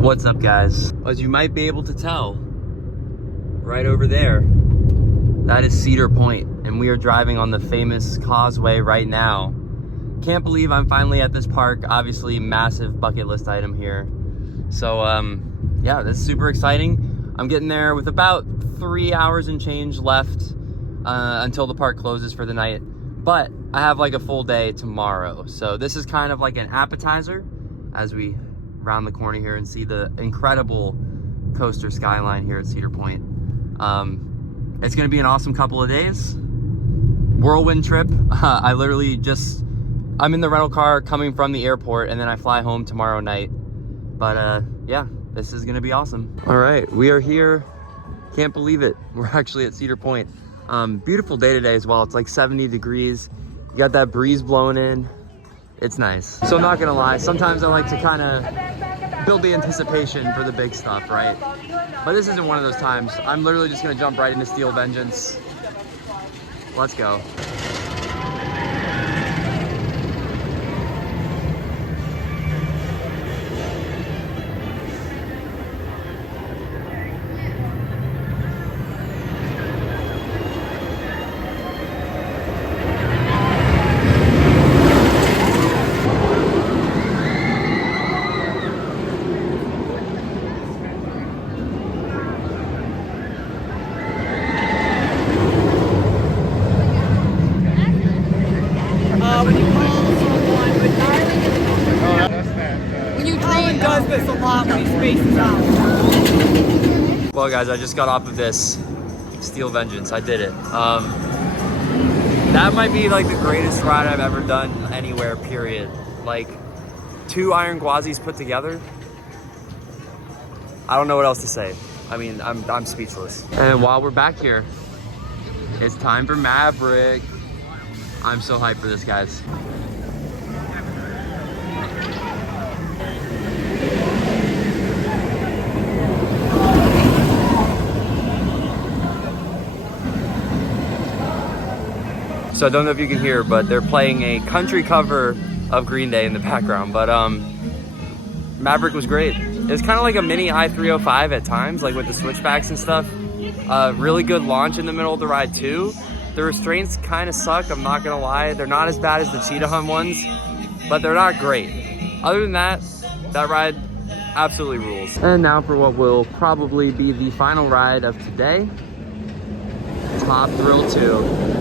What's up, guys? As you might be able to tell, right over there, that is Cedar Point, and we are driving on the famous causeway right now. Can't believe I'm finally at this park. Obviously, massive bucket list item here. So, yeah, this is super exciting. I'm getting there with about 3 hours and change left until the park closes for the night. But I have like a full day tomorrow. So this is kind of like an appetizer as we round the corner here and see the incredible coaster skyline here at Cedar Point. It's gonna be an awesome couple of days. Whirlwind trip. I'm in the rental car coming from the airport, and then I fly home tomorrow night. But yeah, this is gonna be awesome. All right, we are here. Can't believe it. We're actually at Cedar Point. Beautiful day today as well. It's like 70 degrees. You got that breeze blowing in. It's nice. So I'm not gonna lie, sometimes I like to kind of build the anticipation for the big stuff, right? But this isn't one of those times. I'm literally just gonna jump right into Steel Vengeance. Let's go. Well, guys, I just got off of this Steel Vengeance. I did it. That might be like the greatest ride I've ever done anywhere, period. Like 2 Iron Gwazi's put together. I don't know what else to say. I mean, I'm speechless. And while we're back here, it's time for Maverick. I'm so hyped for this, guys. So I don't know if you can hear, but they're playing a country cover of Green Day in the background. But Maverick was great. It was kind of like a mini I-305 at times, like with the switchbacks and stuff. Really good launch in the middle of the ride too. The restraints kind of suck, I'm not gonna lie. They're not as bad as the Cheetah Hunt ones, but they're not great. Other than that, that ride absolutely rules. And now for what will probably be the final ride of today. Top Thrill 2.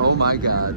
Oh my God.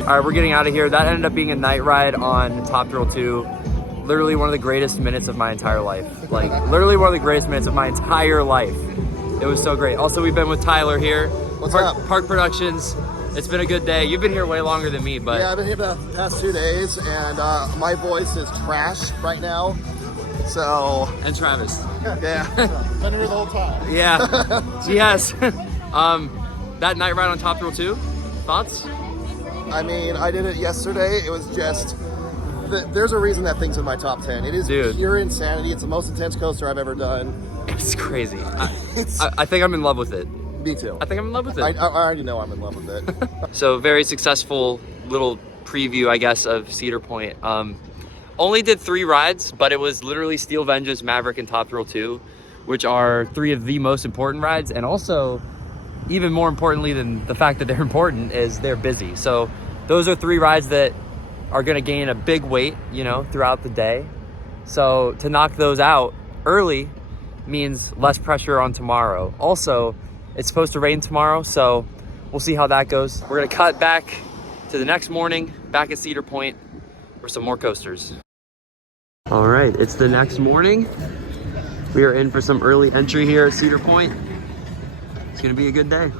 All right, we're getting out of here. That ended up being a night ride on Top Thrill 2. Literally one of the greatest minutes of my entire life. Like, literally one of the greatest minutes of my entire life. It was so great. Also, we've been with Tyler here. What's up? Park Productions. It's been a good day. You've been here way longer than me, but... Yeah, I've been here the past 2 days, and my voice is trash right now, so... And Travis. Yeah. Been here the whole time. Yeah. Yes. That night ride on Top Thrill 2, thoughts? I mean, I did it yesterday. It was just... There's a reason that thing's in my top 10. It is pure insanity. It's the most intense coaster I've ever done. It's crazy. I think I'm in love with it. Me too. I think I'm in love with it. I already know I'm in love with it. So very successful little preview, I guess, of Cedar Point. Only did 3 rides, but it was literally Steel Vengeance, Maverick, and Top Thrill 2, which are 3 of the most important rides. And also, even more importantly than the fact that they're important, is they're busy. So those are 3 rides that are going to gain a big weight, you know, throughout the day. So to knock those out early means less pressure on tomorrow. Also, it's supposed to rain tomorrow, so we'll see how that goes. We're gonna cut back to the next morning, back at Cedar Point for some more coasters. All right, it's the next morning. We are in for some early entry here at Cedar Point. It's gonna be a good day.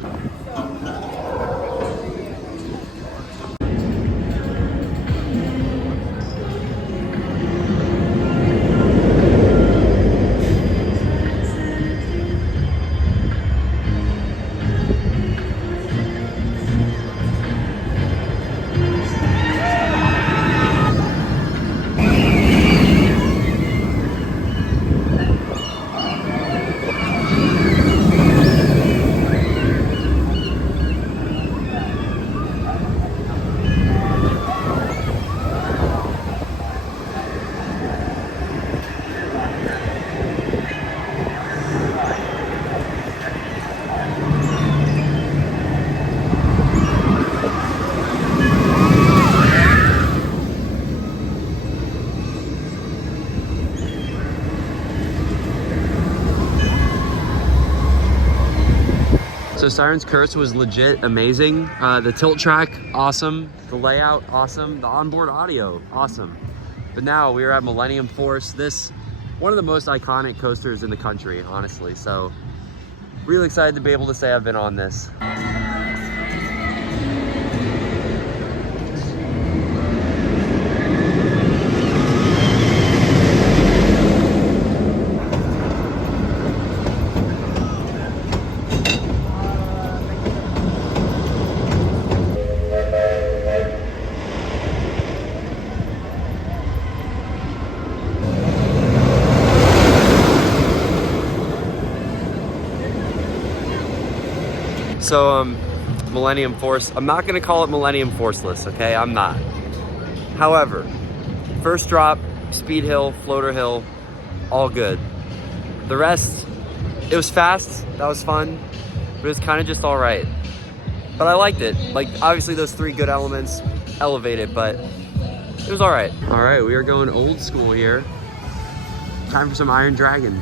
So Siren's Curse was legit amazing. The tilt track, awesome. The layout, awesome. The onboard audio, awesome. But now we are at Millennium Force. This, one of the most iconic coasters in the country, honestly. So really excited to be able to say I've been on this. So, Millennium Force, I'm not gonna call it Millennium Forceless, okay? I'm not. However, first drop, speed hill, floater hill, all good. The rest, it was fast, that was fun, but it was kind of just all right. But I liked it. Like, obviously those three good elements elevated, but it was all right. All right, we are going old school here. Time for some Iron Dragon.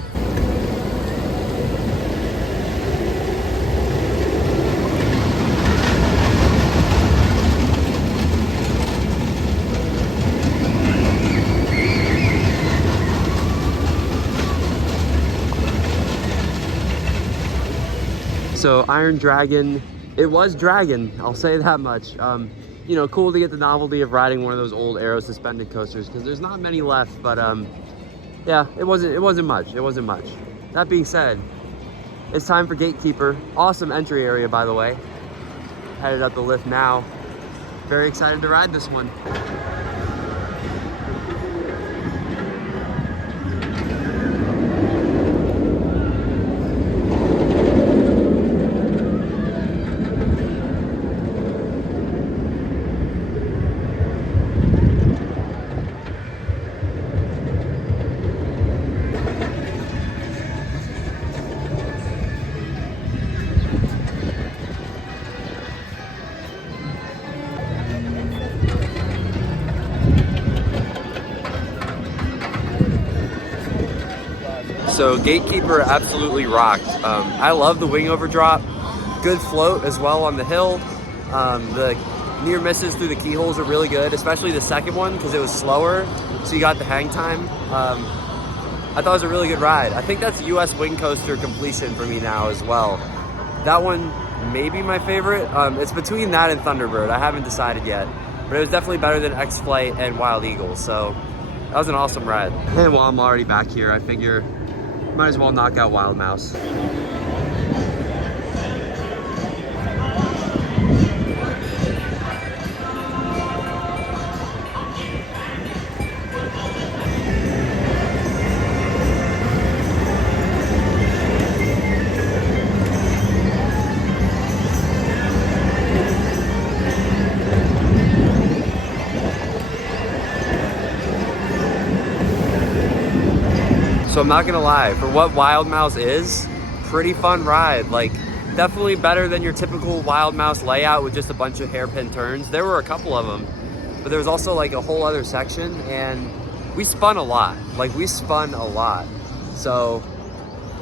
So Iron Dragon, it was Dragon, I'll say that much. You know, cool to get the novelty of riding one of those old aero suspended coasters because there's not many left, but yeah, it wasn't much. That being said, it's time for Gatekeeper. Awesome entry area, by the way. Headed up the lift now. Very excited to ride this one. So Gatekeeper absolutely rocked. I love the wing over drop. Good float as well on the hill. The near misses through the keyholes are really good, especially the second one because it was slower, so you got the hang time. I thought it was a really good ride. I think that's US wing coaster completion for me now as well. That one may be my favorite. It's between that and Thunderbird. I haven't decided yet, but it was definitely better than X-Flight and Wild Eagle. So that was an awesome ride. And while I'm already back here, I figure might as well knock out Wild Mouse. So I'm not gonna lie, for what Wild Mouse is, pretty fun ride. Like, definitely better than your typical Wild Mouse layout with just a bunch of hairpin turns. There were a couple of them, but there was also like a whole other section, and we spun a lot. So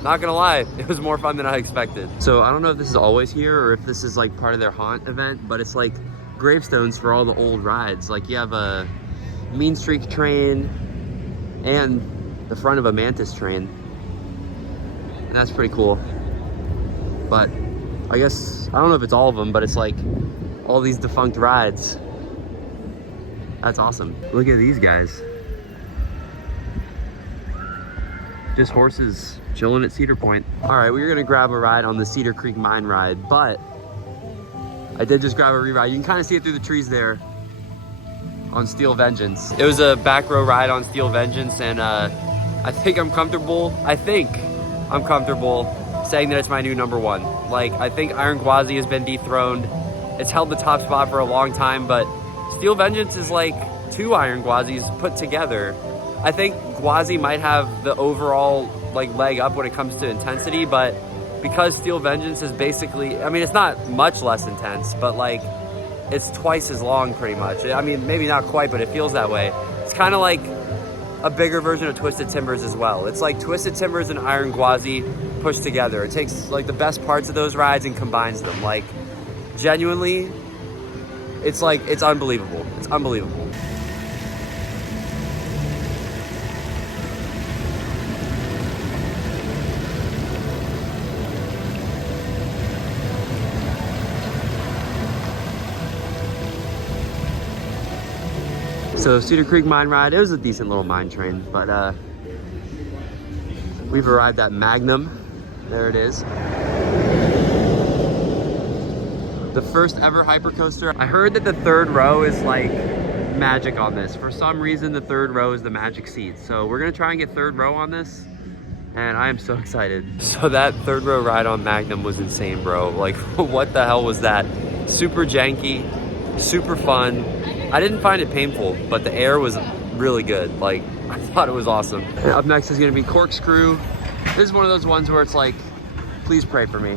not gonna lie, it was more fun than I expected. So I don't know if this is always here or if this is like part of their haunt event, but it's like gravestones for all the old rides. Like you have a Mean Streak train and the front of a Mantis train. And that's pretty cool. But I guess, I don't know if it's all of them, but it's like all these defunct rides. That's awesome. Look at these guys. Just horses chilling at Cedar Point. All right, we were gonna grab a ride on the Cedar Creek Mine ride, but I did just grab a re-ride. You can kind of see it through the trees there on Steel Vengeance. It was a back row ride on Steel Vengeance, and I think I'm comfortable saying that it's my new #1. Like, I think Iron Gwazi has been dethroned. It's held the top spot for a long time, but Steel Vengeance is like 2 Iron Gwazis put together. I think Gwazi might have the overall like leg up when it comes to intensity, but because Steel Vengeance is basically, I mean, it's not much less intense, but like it's twice as long pretty much. I mean, maybe not quite, but it feels that way. It's kind of like a bigger version of Twisted Timbers as well. It's like Twisted Timbers and Iron Gwazi pushed together. It takes like the best parts of those rides and combines them. Like, genuinely, it's like, it's unbelievable. It's unbelievable. So Cedar Creek Mine ride, it was a decent little mine train, but we've arrived at Magnum. There it is. The first ever hypercoaster. I heard that the 3rd row is like magic on this. For some reason, the 3rd row is the magic seat. So we're gonna try and get 3rd row on this, and I am so excited. So that 3rd row ride on Magnum was insane, bro. Like, what the hell was that? Super janky, super fun. I didn't find it painful, but the air was really good. Like, I thought it was awesome. And up next is gonna be Corkscrew. This is one of those ones where it's like, please pray for me.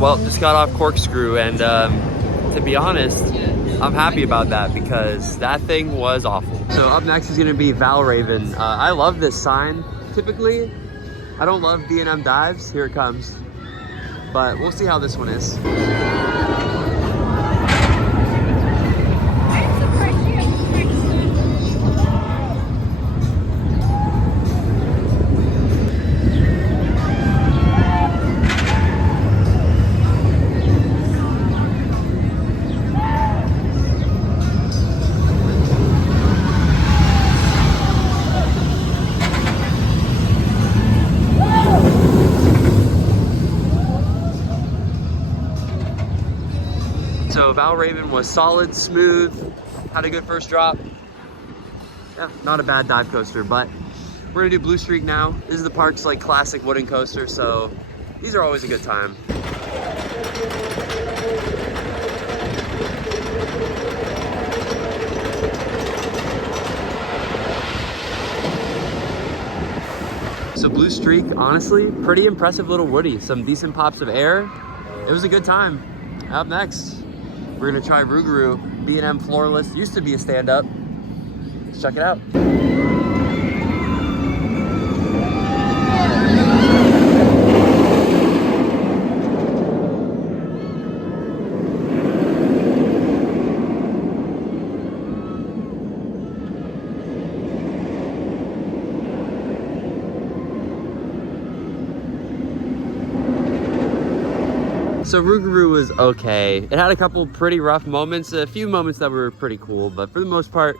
Well, just got off Corkscrew, and to be honest, I'm happy about that because that thing was awful. So up next is gonna be Valraven. I love this sign. Typically, I don't love D&M dives. Here it comes. But we'll see how this one is. So Valraven was solid, smooth, had a good first drop. Yeah, not a bad dive coaster, but we're gonna do Blue Streak now. This is the park's like classic wooden coaster, so these are always a good time. So Blue Streak, honestly, pretty impressive little woody. Some decent pops of air. It was a good time. Up next, we're gonna try Rougarou B&M Floorless. Used to be a stand-up. Let's check it out. So Rougarou was okay. It had a couple pretty rough moments, a few moments that were pretty cool, but for the most part,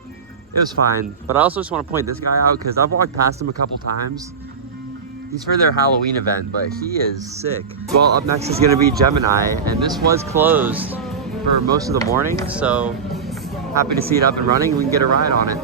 it was fine. But I also just want to point this guy out because I've walked past him a couple times. He's for their Halloween event, but he is sick. Well, up next is gonna be Gemini, and this was closed for most of the morning, so happy to see it up and running. We can get a ride on it.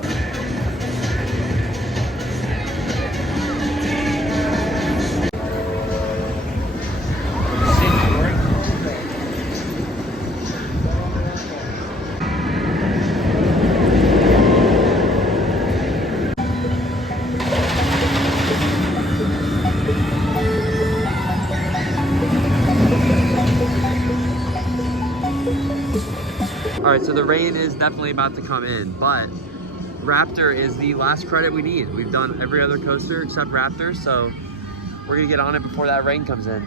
All right, so the rain is definitely about to come in, but Raptor is the last credit we need. We've done every other coaster except Raptor, so we're gonna get on it before that rain comes in.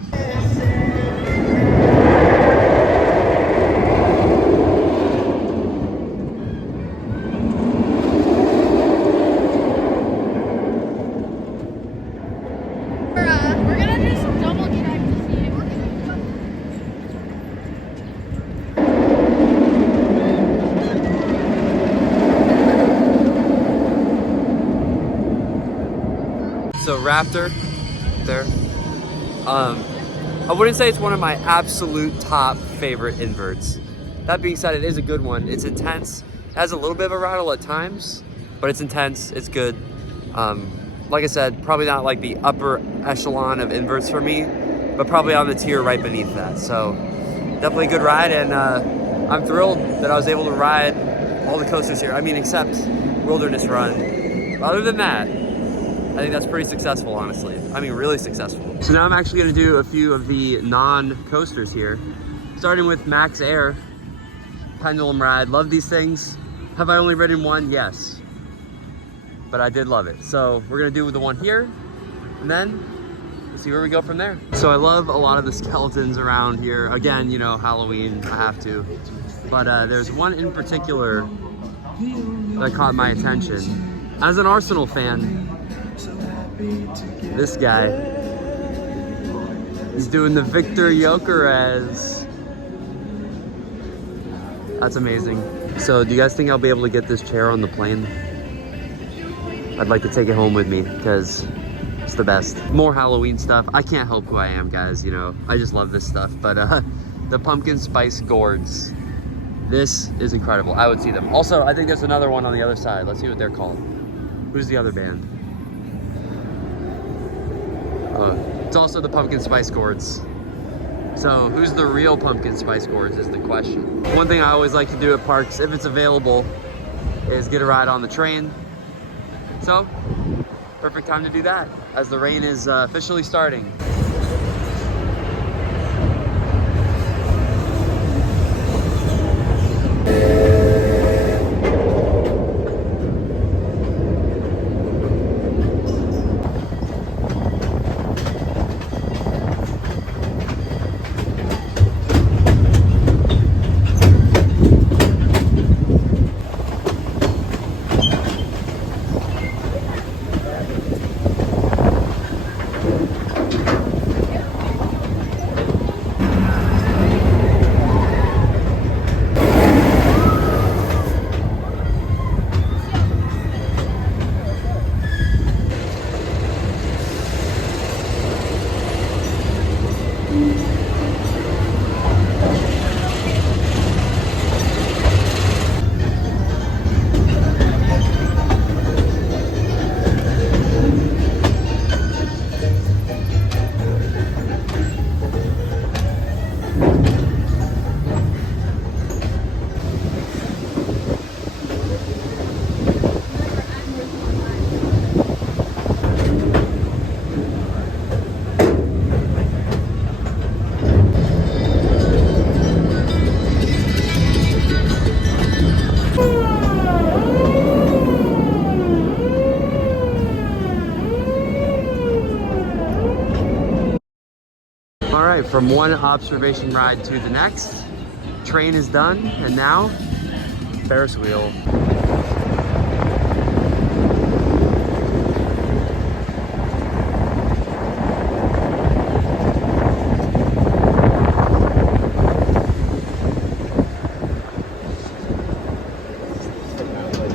We're gonna do some double check to see if So Raptor, there. I wouldn't say it's one of my absolute top favorite inverts. That being said, it is a good one. It's intense. It has a little bit of a rattle at times, but it's intense. It's good. Like I said, probably not like the upper echelon of inverts for me, but probably on the tier right beneath that. So definitely a good ride, and I'm thrilled that I was able to ride all the coasters here. I mean, except Wilderness Run. Other than that, I think that's pretty successful, honestly. I mean, really successful. So now I'm actually gonna do a few of the non-coasters here, starting with Max Air Pendulum Ride. Love these things. Have I only ridden one? Yes. But I did love it. So we're gonna do the one here, and then we'll see where we go from there. So I love a lot of the skeletons around here. Again, you know, Halloween, I have to. But there's one in particular that caught my attention. As an Arsenal fan, this guy, he's doing the Victor Gyökeres. That's amazing. So do you guys think I'll be able to get this chair on the plane? I'd like to take it home with me because it's the best. More Halloween stuff. I can't help who I am, guys, you know. I just love this stuff. But the pumpkin spice gourds. This is incredible. I would see them. Also, I think there's another one on the other side. Let's see what they're called. Who's the other band? It's also the pumpkin spice gourds. So who's the real pumpkin spice gourds is the question. One thing I always like to do at parks, if it's available, is get a ride on the train. So, perfect time to do that as the rain is officially starting. All right, from one observation ride to the next, train is done, and now Ferris wheel.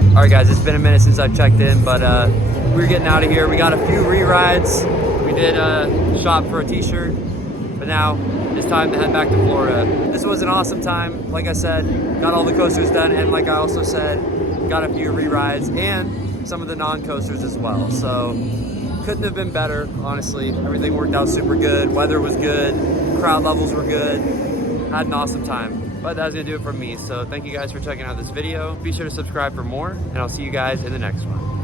All right, guys, it's been a minute since I've checked in, but we're getting out of here. We got a few re-rides. We did shop for a t-shirt, but now it's time to head back to Florida. This was an awesome time. Like I said, got all the coasters done, and like I also said, got a few re-rides and some of the non-coasters as well. So couldn't have been better, honestly. Everything worked out super good. Weather was good. Crowd levels were good. Had an awesome time. But that's gonna do it from me. So thank you guys for checking out this video. Be sure to subscribe for more, and I'll see you guys in the next one.